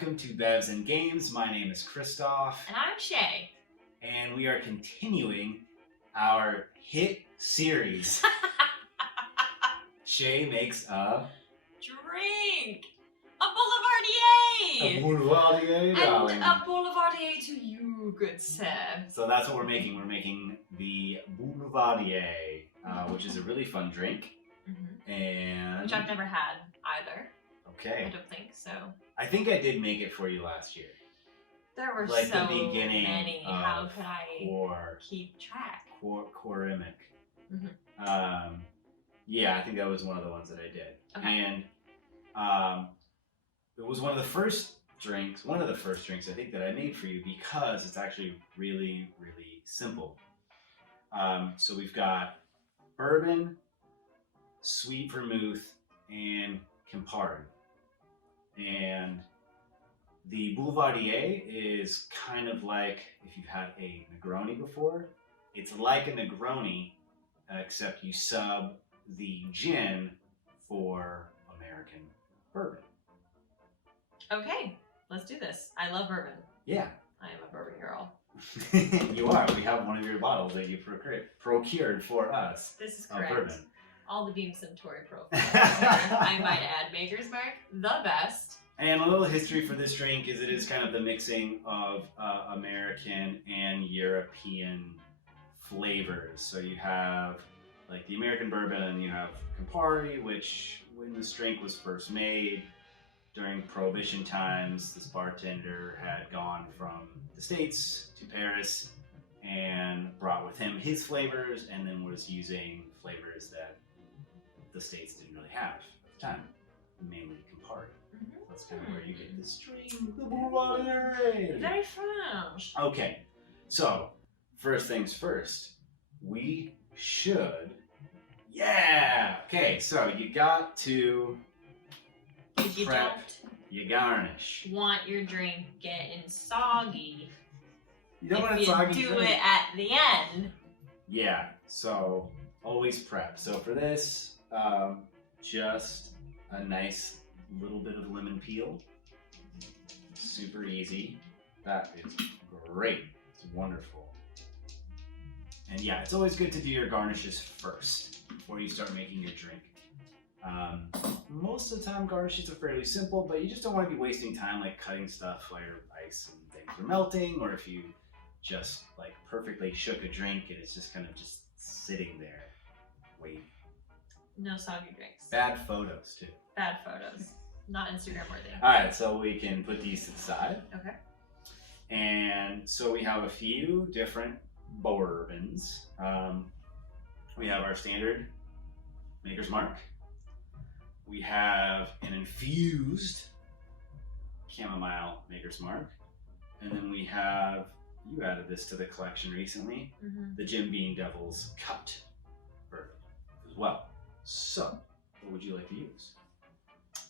welcome to Bevs and Games. My name is Christoph. And I'm Shay. And we are continuing our hit series, Shay Makes A Drink! A Boulevardier! Boulevardier, darling. And a Boulevardier to you, good sir. So that's what we're making. We're making the Boulevardier, which is a really fun drink. And which I've never had either. Okay. I don't think so. I think I did make it for you last year. There were like so the beginning many. How could I keep track? Quarimic. Yeah, I think that was one of the ones that I did. Okay. And it was one of the first drinks I think that I made for you because it's actually really, really simple. So we've got bourbon, sweet vermouth, and Campari. And the Boulevardier is kind of like, if you've had a Negroni before, it's like a Negroni, except you sub the gin for American bourbon. Okay, let's do this. I love bourbon. Yeah. I am a bourbon girl. You are. We have one of your bottles that you procured for us. This is correct. Bourbon. All the Beam Centauri profiles. I might add Maker's Mark, the best. And a little history for this drink is it is kind of the mixing of American and European flavors. So you have like the American bourbon and you have Campari, which when this drink was first made during Prohibition times, this bartender had gone from the States to Paris and brought with him his flavors and then was using flavors that the States didn't really have at the time, mainly Campari. That's kind of where you get this drink, the Boulevardier. Very French. Okay, so first things first, we should, okay, so you got to You prep don't your garnish. want your drink getting soggy. You don't want if it you soggy do drink. it at the end. Yeah, so always prep. So for this, just a nice little bit of lemon peel. Super easy. That is great. It's wonderful. And yeah, it's always good to do your garnishes first before you start making your drink. Most of the time garnishes are fairly simple, but you just don't want to be wasting time like cutting stuff while your ice and things are melting, or if you just like perfectly shook a drink and it's just kind of just sitting there waiting. No soggy drinks. Bad photos too. Bad photos. Not Instagram worthy. Alright, so we can put these to the side. Okay. And so we have a few different bourbons. We have our standard Maker's Mark. We have an infused chamomile Maker's Mark. And then we have, you added this to the collection recently, the Jim Beam Devil's Cut bourbon as well. So, what would you like to use?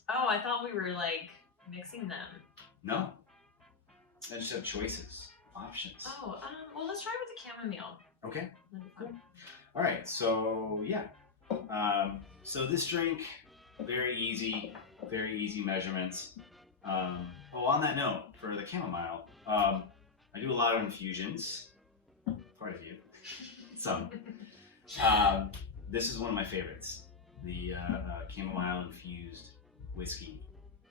Oh, I thought we were like mixing them. No. I just have choices, options. Oh, well, let's try with the chamomile. Okay. That'd be fun. All right, so yeah. So this drink, very easy measurements. On that note, for the chamomile, I do a lot of infusions. Quite a few. Some. This is one of my favorites. The chamomile infused whiskey.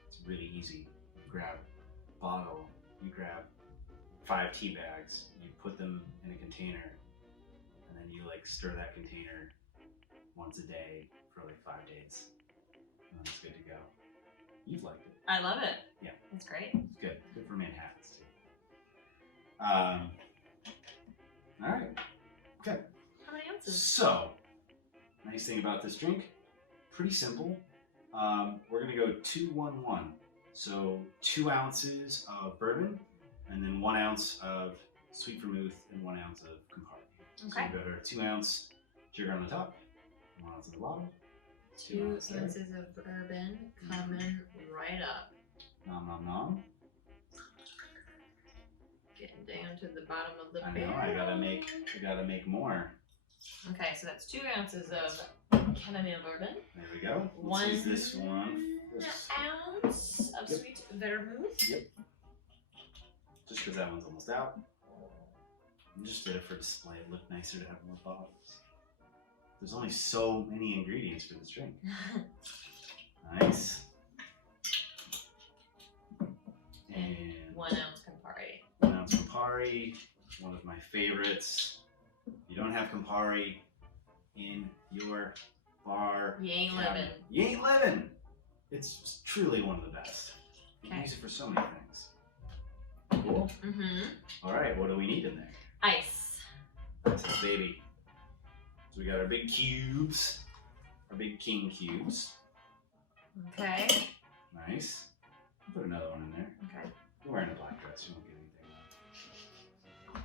It's really easy. You grab a bottle, you grab 5 tea bags, you put them in a container, and then you like stir that container once a day for like 5 days. And it's good to go. You've liked it. I love it. Yeah. It's great. It's good. Good for Manhattans too. All right. Okay. How many ounces? So, nice thing about this drink, pretty simple. We're gonna go 2-1-1. So 2 ounces of bourbon, and then 1 ounce of sweet vermouth, and 1 ounce of Campari. Okay. So we've got our 2 ounce sugar on the top, 1 ounce on the bottom. 2 ounces of bourbon coming right up. Nom nom nom. Getting down to the bottom of the I barrel. know. I gotta make more. Okay, so that's 2 ounces of chamomile bourbon. There we go. Let's One. use this one ounce of Yep. sweet vermouth. Yep. Just because that one's almost out. I just did it for display. It looked nicer to have more bottles. There's only so many ingredients for this drink. Nice. And 1 ounce Campari. 1 ounce Campari, one of my favorites. If you don't have Campari in your bar, You ain't cabinet, living. You ain't living. It's truly one of the best. You can Okay. use it for so many things. Cool. Mm-hmm. All right, what do we need in there? Ice. That's it, baby. So we got our big cubes, our big king cubes. Okay. Nice. Put another one in there. Okay. You're wearing a black dress, you won't get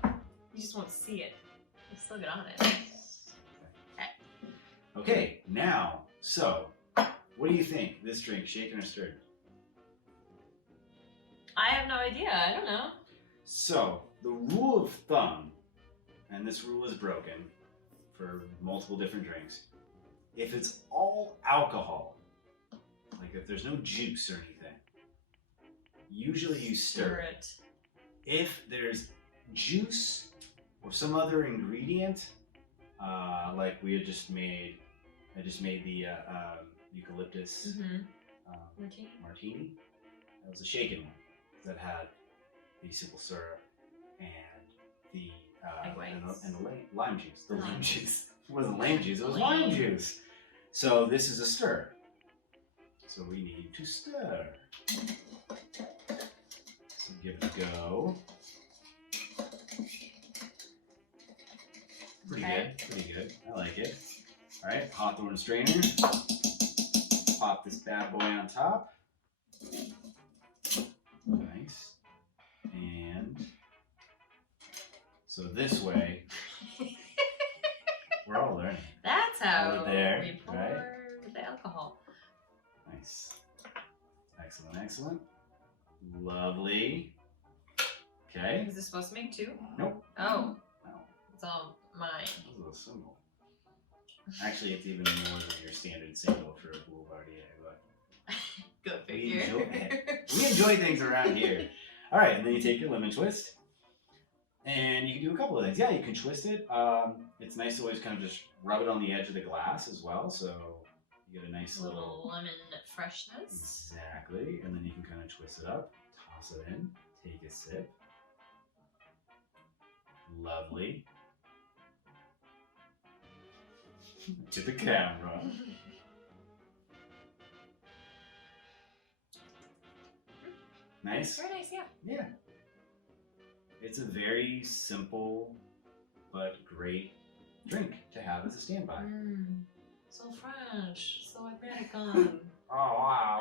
anything. You just won't see it. You still get on it. Okay, now, so, what do you think? This drink, shaken or stirred? I have no idea. I don't know. So, the rule of thumb, and this rule is broken for multiple different drinks, if it's all alcohol, like if there's no juice or anything, usually you stir it. If there's juice or some other ingredient, like we had just made, I just made the eucalyptus Mm-hmm. martini. That was a shaken one that had the simple syrup and the Egg whites. and the lime juice. The lime Lime juice. It wasn't lime juice, it was Lime. lime juice. So this is a stir. So we need to stir. So give it a go. Pretty Okay. good, pretty good. I like it. All right, hawthorn strainer. Pop this bad boy on top. Nice. And so this way, we're all learning. That's how Over there, we pour right? the alcohol. Nice. Excellent, excellent. Lovely. Okay. Is this supposed to make 2? Nope. Oh, No, it's all mine. this is a single. Actually, it's even more than your standard single for a Boulevardier, but Go we figure. we enjoy things around here. All right, and then you take your lemon twist, and you can do a couple of things. Yeah, you can twist it. It's nice to always kind of just rub it on the edge of the glass as well, so you get a nice Little lemon freshness. Exactly, and then you can kind of twist it up, toss it in, take a sip. Lovely. To the camera. Nice? Very nice, yeah. Yeah. It's a very simple but great drink to have as a standby. So French, so American. Oh, wow.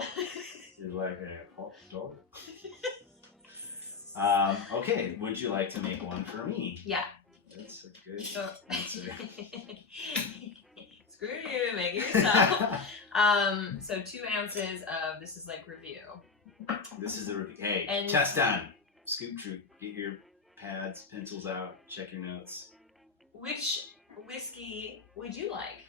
You like a hot dog? Okay, would you like to make one for me? Yeah. That's a good So, answer. screw you, make it yourself. So 2 ounces of, this is like review. This is the review. Hey, And- test done. Scoop troop. Get your pads, pencils out, check your notes. Which whiskey would you like?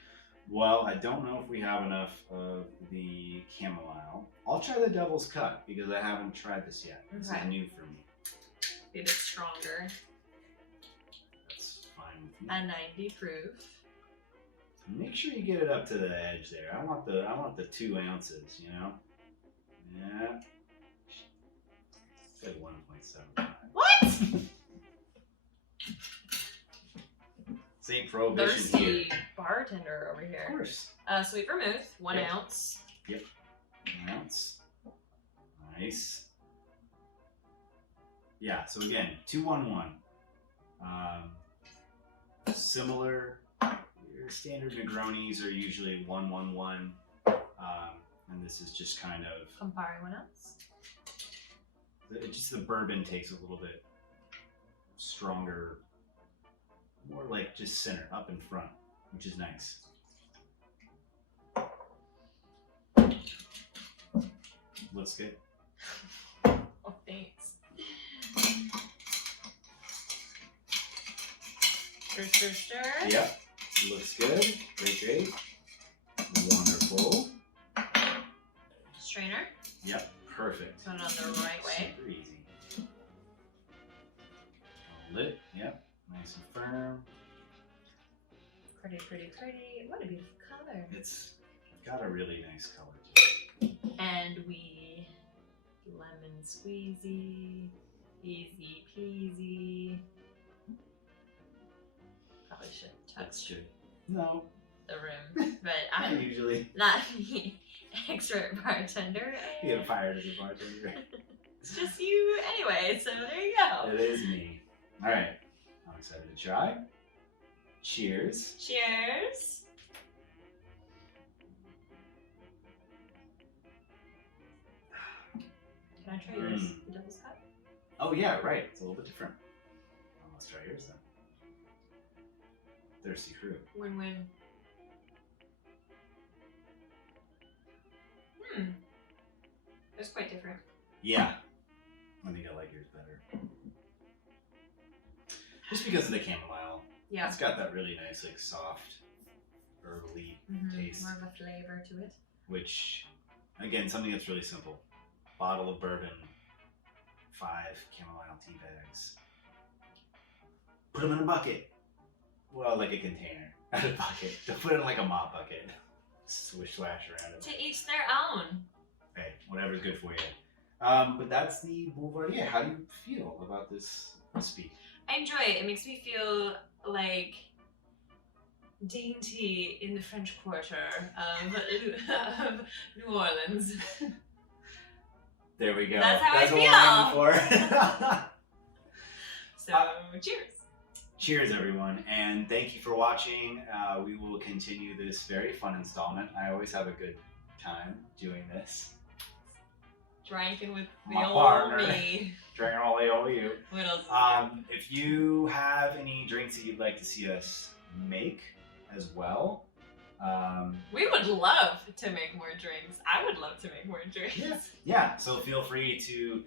Well, I don't know if we have enough of the chamomile. I'll try the Devil's Cut because I haven't tried this yet. This Okay. is new for me. Be a bit stronger. That's fine with me. A 90 proof. Make sure you get it up to the edge there. I want the 2 ounces, you know? Yeah. It's like 1.75. What? Same prohibition here. Thirsty bartender over Of here. course. Sweet vermouth, 1 Yep. ounce. 1 ounce. Nice. Yeah, so again, 211. Similar, your standard Negronis are usually 111. And this is just kind of, Campari, 1 ounce. just the bourbon takes a little bit stronger, more like just center, up in front, which is nice. Looks good. Oh, thanks. Stir, stir, stir. Yep, looks good. Great, great. Wonderful. Strainer. Perfect. Put it on the right way. Super easy. Hold it. Yep. Nice and firm. Pretty, pretty, pretty. What a beautiful color. It's got a really nice color to it. And we lemon squeezy, easy peasy. Probably should That's touch good. No, the rim, but not I'm usually. not the expert bartender. You get fired as a bartender. It's just you anyway, so there you go. It is me. All right. I'm excited to try. Cheers. Cheers. Can I try yours? The devil's cut? Oh yeah, right. It's a little bit different. Well, let's try yours then. Thirsty fruit. Win-win. It's quite different. Yeah. I think I like yours better. Just because of the chamomile. Yeah. It's got that really nice, like, soft, herbally taste. More of a flavor to it. Which, again, something that's really simple. Bottle of bourbon, 5 chamomile tea bags. Put them in a bucket. Well, like a container, not a bucket. Don't put it in like a mop bucket. Swish swash around it. To each their own. Hey, whatever's good for you. But that's the Boulevardier. How do you feel about this recipe? I enjoy it. It makes me feel like dainty in the French Quarter of New Orleans. There we go. That's how I what we're aiming for. So, cheers. Cheers, everyone, and thank you for watching. We will continue this very fun installment. I always have a good time doing this. Drinking with the My old partner. me. Drinking all the way over you. What else? If you have any drinks that you'd like to see us make as well, We would love to make more drinks. I would love to make more drinks. yeah. So feel free to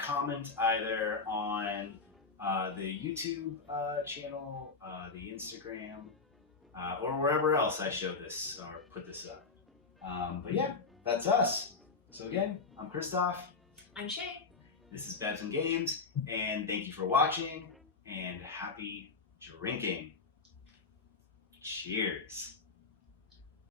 comment either on the YouTube channel, the Instagram, or wherever else I show this or put this up. But yeah, that's us. So again, I'm Christoph. I'm Shay. This is Bevs and Games, and thank you for watching, and happy drinking. Cheers.